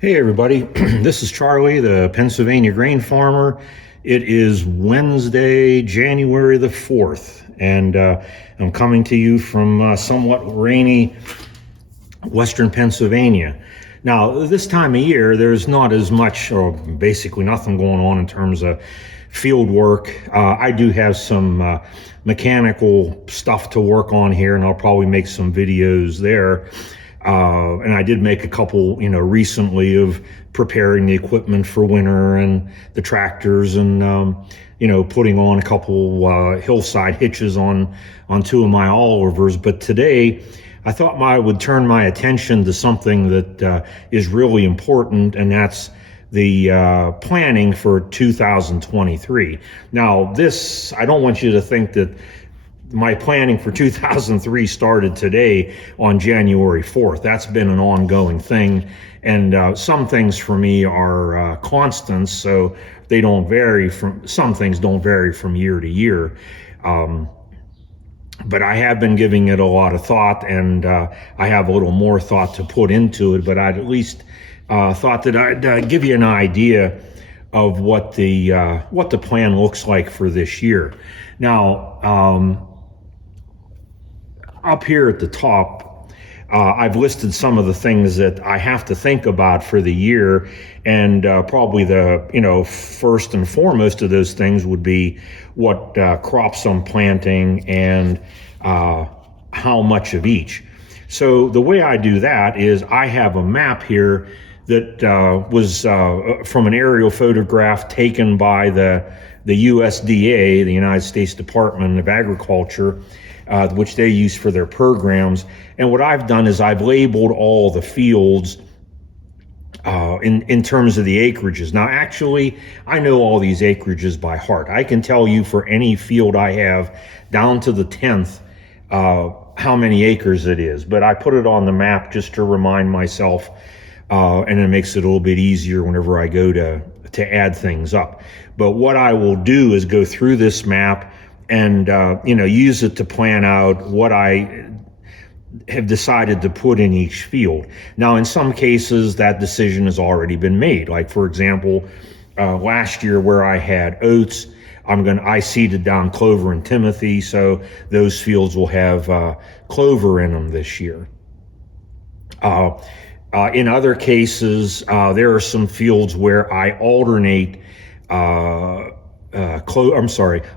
Hey everybody, this is Charlie, the Pennsylvania grain farmer. It is Wednesday, January the 4th, and I'm coming to you from somewhat rainy western Pennsylvania. Now, this time of year, there's not as much, or basically nothing going on in terms of field work. I do have some mechanical stuff to work on here, and I'll probably make some videos there. And I did make a couple, recently of preparing the equipment for winter and the tractors and, putting on a couple hillside hitches on two of my Olivers. But today, I thought I would turn my attention to something that is really important, and that's the planning for 2023. Now, I don't want you to think that my planning for 2003 started today on January 4th. That's been an ongoing thing. And some things for me are constants, so some things don't vary from year to year. But I have been giving it a lot of thought, and I have a little more thought to put into it, but I'd at least thought that I'd give you an idea of what the plan looks like for this year. Now, up here at the top, I've listed some of the things that I have to think about for the year, and probably the first and foremost of those things would be what crops I'm planting and how much of each. So the way I do that is I have a map here that was from an aerial photograph taken by the USDA, the United States Department of Agriculture, which they use for their programs. And what I've done is I've labeled all the fields in terms of the acreages. Now, actually, I know all these acreages by heart. I can tell you for any field I have down to the 10th how many acres it is. But I put it on the map just to remind myself, and it makes it a little bit easier whenever I go to add things up. But what I will do is go through this map and use it to plan out what I have decided to put in each field. Now, in some cases, that decision has already been made. Like, for example, last year where I had oats, I seeded down clover and timothy, so those fields will have clover in them this year. In other cases, there are some fields where I alternate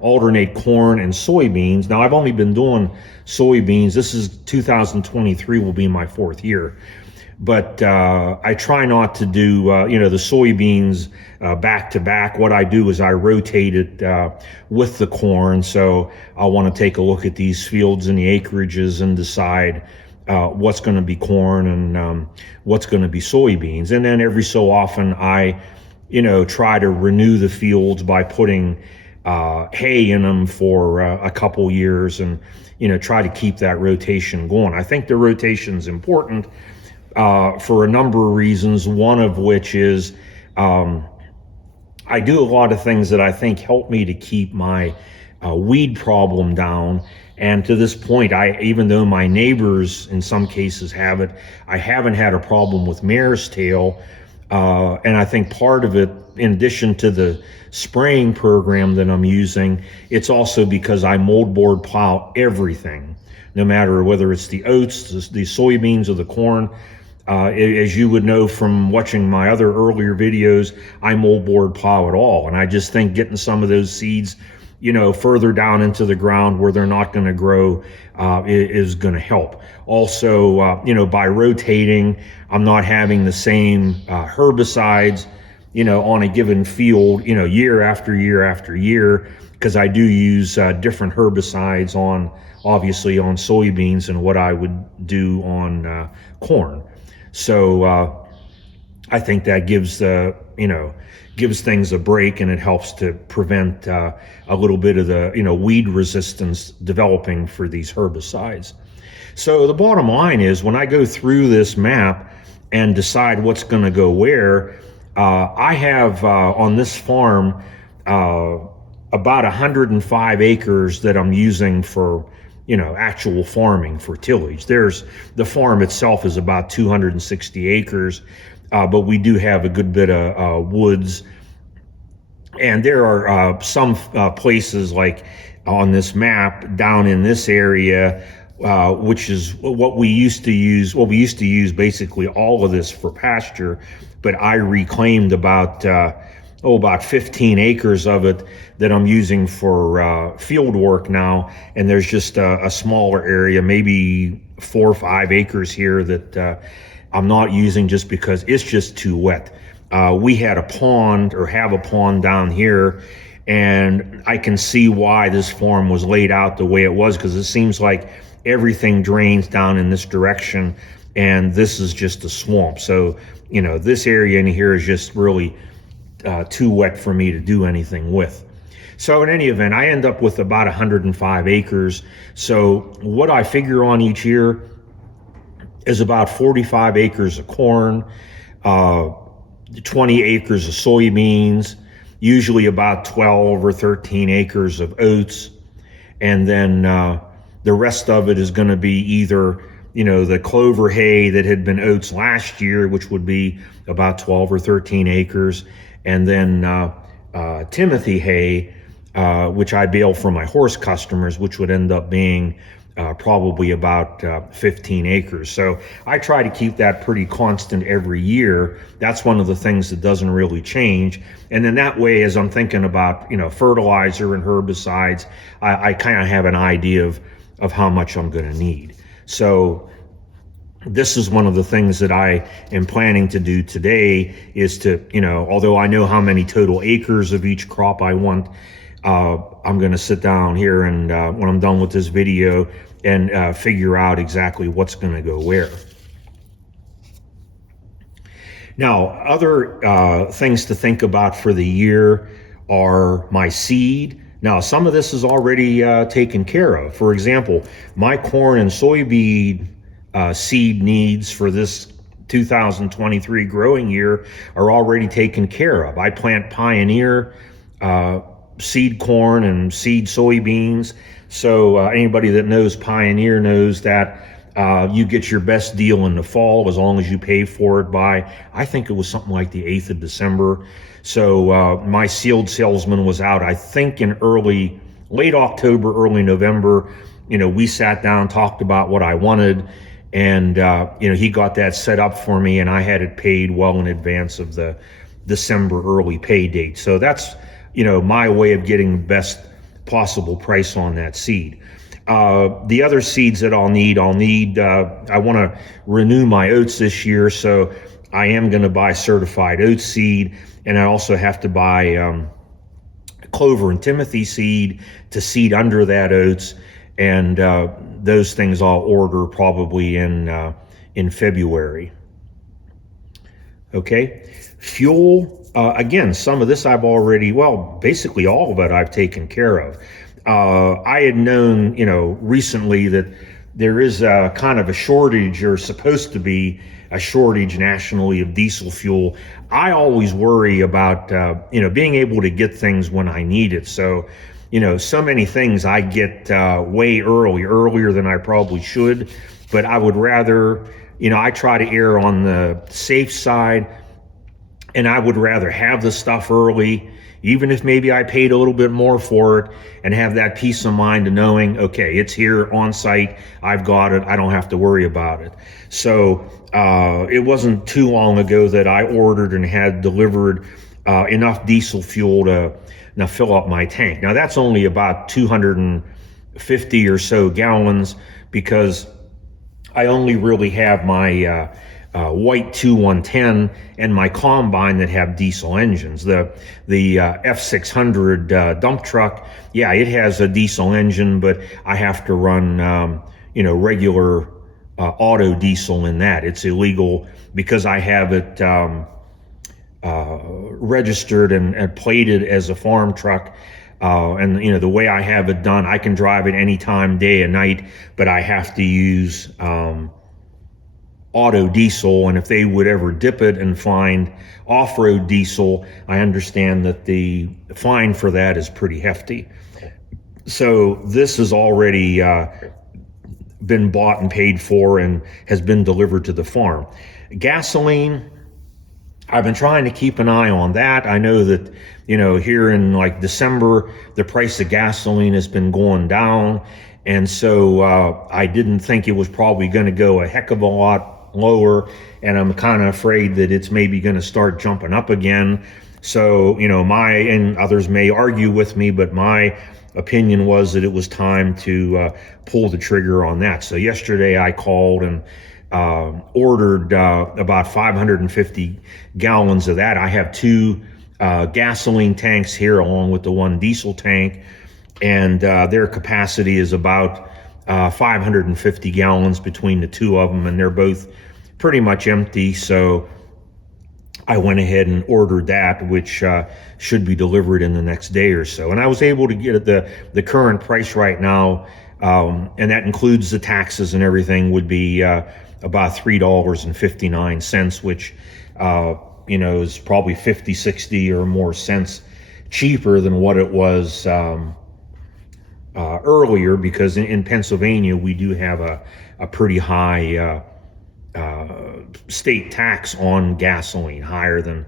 alternate corn and soybeans. Now, I've only been doing soybeans. This is 2023 will be my 4th year. But I try not to do, the soybeans back to back. What I do is I rotate it with the corn. So I want to take a look at these fields and the acreages and decide what's going to be corn and what's going to be soybeans. And then every so often I try to renew the fields by putting hay in them for a couple years and, try to keep that rotation going. I think the rotation is important for a number of reasons, one of which is I do a lot of things that I think help me to keep my weed problem down. And to this point, even though my neighbors in some cases have it, I haven't had a problem with mare's tail. And I think part of it, in addition to the spraying program that I'm using, it's also because I moldboard plow everything, no matter whether it's the oats, the soybeans, or the corn. As you would know from watching my other earlier videos, I moldboard plow it all. And I just think getting some of those seeds, further down into the ground where they're not going to grow is going to help. Also, by rotating, I'm not having the same herbicides, on a given field, year after year after year, because I do use different herbicides obviously on soybeans and what I would do on corn. So I think that gives things a break, and it helps to prevent a little bit of the weed resistance developing for these herbicides. So the bottom line is, when I go through this map and decide what's going to go where, I have on this farm about 105 acres that I'm using for actual farming for tillage. The farm itself is about 260 acres, but we do have a good bit of woods. And there are some places like on this map down in this area, which is what we used to use. Well, we used to use basically all of this for pasture, but I reclaimed about 15 acres of it that I'm using for field work now. And there's just a smaller area, maybe 4 or 5 acres here that I'm not using just because it's just too wet. We had a pond, or have a pond down here, and I can see why this farm was laid out the way it was, because it seems like everything drains down in this direction, and this is just a swamp. So, this area in here is just really too wet for me to do anything with. So in any event, I end up with about 105 acres. So what I figure on each year is about 45 acres of corn, 20 acres of soybeans, usually about 12 or 13 acres of oats. And then the rest of it is going to be either, the clover hay that had been oats last year, which would be about 12 or 13 acres. And then Timothy hay, which I bale for my horse customers, which would end up being probably about 15 acres. So I try to keep that pretty constant every year. That's one of the things that doesn't really change. And then that way, as I'm thinking about, fertilizer and herbicides, I kind of have an idea of how much I'm going to need. So this is one of the things that I am planning to do today, is to, although I know how many total acres of each crop I want, I'm going to sit down here and when I'm done with this video and figure out exactly what's going to go where. Now, other things to think about for the year are my seed. Now, some of this is already taken care of. For example, my corn and soybean seed needs for this 2023 growing year are already taken care of. I plant Pioneer seed corn and seed soybeans. So anybody that knows Pioneer knows that you get your best deal in the fall as long as you pay for it by, I think it was something like the 8th of December. So my sealed salesman was out, I think in late October, early November. We sat down, talked about what I wanted, and he got that set up for me, and I had it paid well in advance of the December early pay date. So that's my way of getting the best possible price on that seed. The other seeds that I'll need, I want to renew my oats this year, so I am going to buy certified oat seed, and I also have to buy clover and Timothy seed to seed under that oats, and those things I'll order probably in February. Okay, fuel. Again, some of this I've already, basically all of it I've taken care of. I had known, recently that there is a kind of a shortage, or supposed to be a shortage nationally, of diesel fuel. I always worry about, being able to get things when I need it. So, so many things I get way earlier than I probably should, but I would rather, I try to err on the safe side. And I would rather have the stuff early, even if maybe I paid a little bit more for it, and have that peace of mind of knowing, okay, it's here on site, I've got it, I don't have to worry about it. So it wasn't too long ago that I ordered and had delivered enough diesel fuel to fill up my tank. Now that's only about 250 or so gallons, because I only really have my white 2110 and my combine that have diesel engines. The F600 dump truck, it has a diesel engine, but I have to run regular auto diesel in that. It's illegal because I have it registered and plated as a farm truck. And the way I have it done, I can drive it anytime, day and night, but I have to use auto diesel. And if they would ever dip it and find off-road diesel, I understand that the fine for that is pretty hefty. So this is already been bought and paid for and has been delivered to the farm. Gasoline, I've been trying to keep an eye on that. I know that, here in like December, the price of gasoline has been going down. And so I didn't think it was probably going to go a heck of a lot lower. And I'm kind of afraid that it's maybe going to start jumping up again. So, and others may argue with me, but my opinion was that it was time to pull the trigger on that. So yesterday I called and ordered about 550 gallons of that. I have two gasoline tanks here along with the one diesel tank, and their capacity is about 550 gallons between the two of them, and they're both pretty much empty. So I went ahead and ordered that, which should be delivered in the next day or so. And I was able to get the current price right now, and that includes the taxes and everything, would be about $3.59, which is probably 50, 60 or more cents cheaper than what it was earlier, because in Pennsylvania we do have a pretty high state tax on gasoline, higher than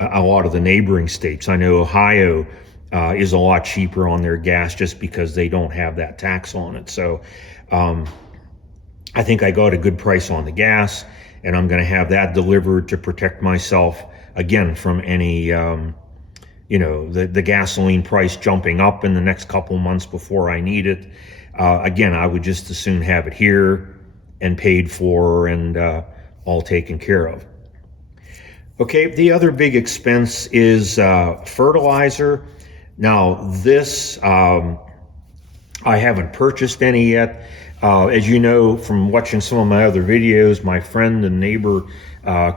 a lot of the neighboring states. I know Ohio is a lot cheaper on their gas just because they don't have that tax on it. So I think I got a good price on the gas, and I'm going to have that delivered to protect myself again from any, the gasoline price jumping up in the next couple months before I need it. Again, I would just as soon have it here and paid for and all taken care of. Okay, the other big expense is fertilizer. Now this, I haven't purchased any yet. As you know from watching some of my other videos, my friend and neighbor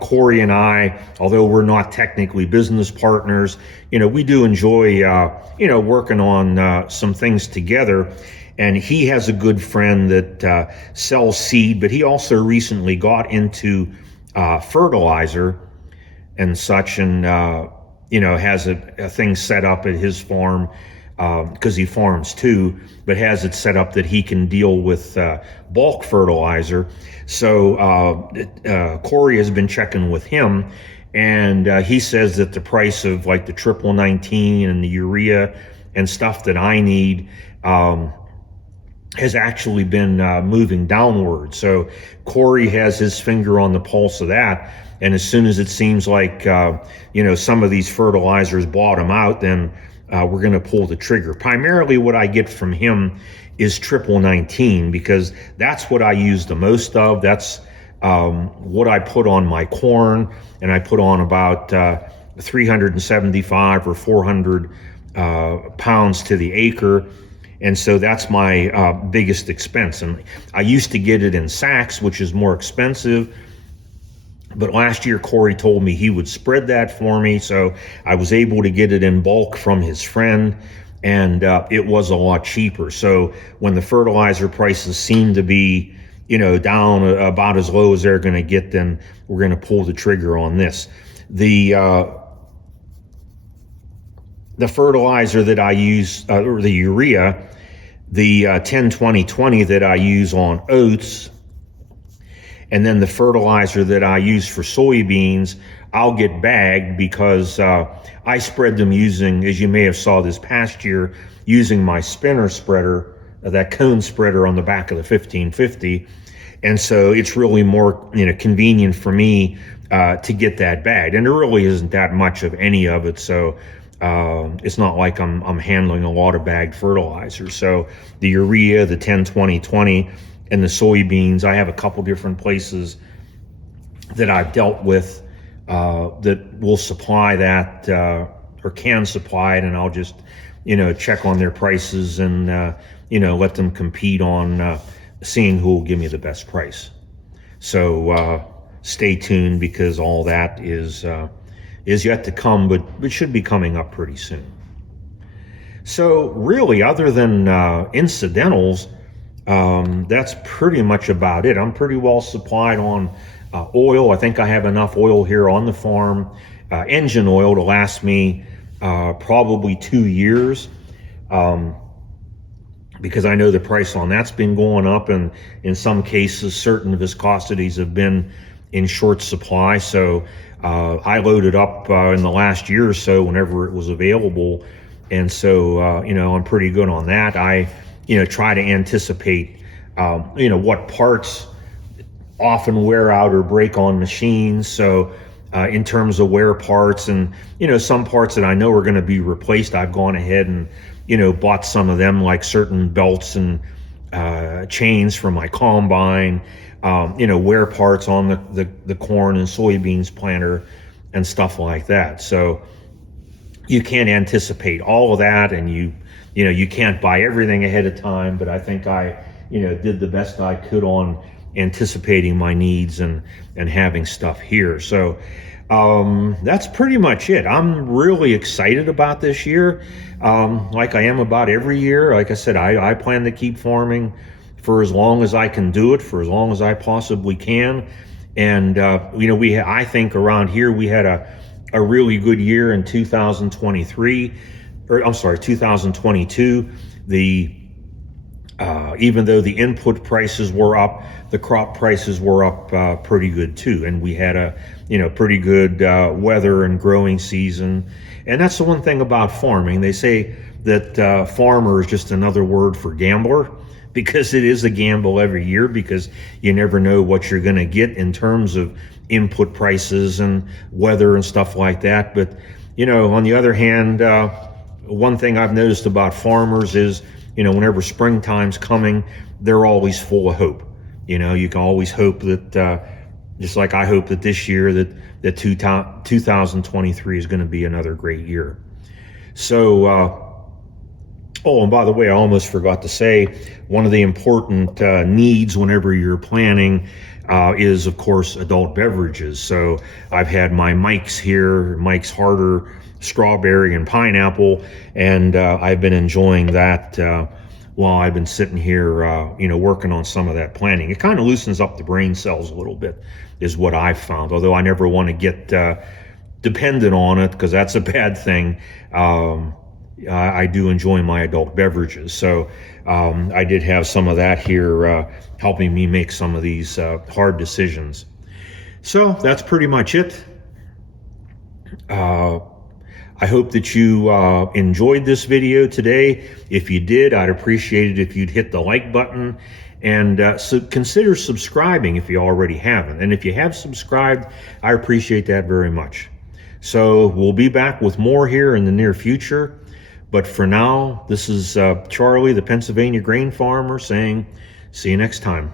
Corey and I, although we're not technically business partners, we do enjoy working on some things together. And he has a good friend that sells seed, but he also recently got into fertilizer and such, and has a thing set up at his farm, because he farms too, but has it set up that he can deal with bulk fertilizer. So Corey has been checking with him, and he says that the price of like the triple 19 and the urea and stuff that I need has actually been moving downward. So Corey has his finger on the pulse of that. And as soon as it seems like, some of these fertilizers bottom out, then we're going to pull the trigger. Primarily what I get from him is triple 19, because that's what I use the most of. That's what I put on my corn, and I put on about 375 or 400 pounds to the acre. And so that's my biggest expense. And I used to get it in sacks, which is more expensive. But last year, Corey told me he would spread that for me. So I was able to get it in bulk from his friend, and it was a lot cheaper. So when the fertilizer prices seem to be, down about as low as they're going to get, then we're going to pull the trigger on this. The fertilizer that I use, or the urea, the 10-20-20 that I use on oats, and then the fertilizer that I use for soybeans, I'll get bagged, because I spread them using, as you may have saw this past year, using my spinner spreader, that cone spreader on the back of the 1550. And so it's really more convenient for me to get that bagged. And there really isn't that much of any of it. So it's not like I'm handling a lot of bagged fertilizer. So the urea, the 10-20-20, and the soybeans, I have a couple different places that I've dealt with that will supply that, or can supply it, and I'll just check on their prices and let them compete on seeing who will give me the best price. So stay tuned, because all that is yet to come, but it should be coming up pretty soon. So really, other than incidentals, that's pretty much about it. I'm pretty well supplied on oil. I think I have enough oil here on the farm, engine oil, to last me probably 2 years. But because I know the price on that's been going up, and in some cases certain viscosities have been in short supply. So I loaded up in the last year or so whenever it was available, and so I'm pretty good on that. I try to anticipate what parts often wear out or break on machines. So in terms of wear parts, and some parts that I know are going to be replaced, I've gone ahead and bought some of them, like certain belts and chains from my combine, wear parts on the corn and soybeans planter and stuff like that. So you can't anticipate all of that, and you can't buy everything ahead of time, but I think I did the best I could on anticipating my needs and having stuff here. So that's pretty much it. I'm really excited about this year, like I am about every year. Like I said, I plan to keep farming for as long as I can do it, for as long as I possibly can. And I think around here we had a really good year in 2023, or I'm sorry, 2022. Even though the input prices were up, the crop prices were up pretty good too, and we had a pretty good weather and growing season. And that's the one thing about farming. They say that farmer is just another word for gambler, because it is a gamble every year, because you never know what you're going to get in terms of input prices and weather and stuff like that. But on the other hand, one thing I've noticed about farmers is whenever springtime's coming, they're always full of hope. You can always hope that, just like I hope that this year, that 2023 is going to be another great year. So, oh, and by the way, I almost forgot to say, one of the important needs whenever you're planning is, of course, adult beverages. So I've had my Mike's here, Mike's Harder strawberry and pineapple, and I've been enjoying that while I've been sitting here, working on some of that planning. It kind of loosens up the brain cells a little bit, is what I've found. Although I never want to get dependent on it, because that's a bad thing. I do enjoy my adult beverages, so I did have some of that here helping me make some of these hard decisions. So that's pretty much it. I hope that you enjoyed this video today. If you did, I'd appreciate it if you'd hit the like button, and so consider subscribing if you already haven't. And if you have subscribed, I appreciate that very much. So we'll be back with more here in the near future. But for now, this is Charlie, the Pennsylvania grain farmer, saying, see you next time.